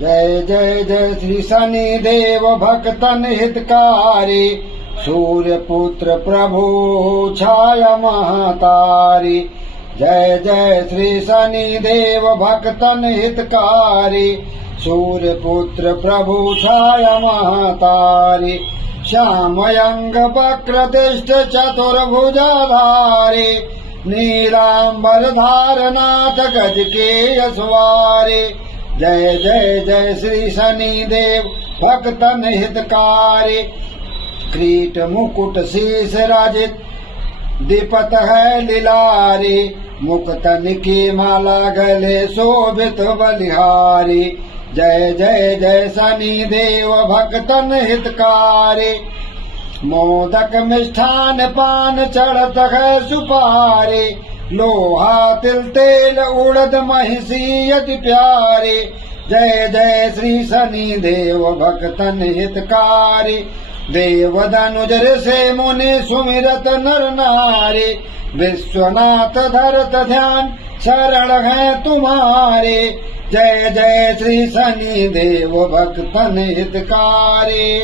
जय जय जय श्री शनि देव भक्तन हितकारी, सूर्य पुत्र प्रभु छाया महतारी। जय जय श्री शनि देव भक्तन हितकारी, सूर्य पुत्र प्रभु छाया महतारी। श्यामयंग वक्रदिष्ट चतुर्भुजाधारी, नीलांबर धारनाथ गज के यशवारे। जय जय जय श्री शनि देव भक्तन हितकारी, क्रीट मुकुट शीस राजित दीपत है लीलारी। मुक्तन की माला गले शोभित बलिहारी। जय जय जय शनि देव भक्तन हितकारी, मोदक मिष्ठान पान चढ़त है सुपारी। लोहा तिल तेल उड़द महिषी अति प्यारे। जय जय श्री शनि देव भक्तन हितकारी, देव धनुज से मुनि सुमिरत नर नारी। विश्वनाथ धरत ध्यान शरण है तुम्हारे। जय जय श्री शनि देव भक्तन हितकारी।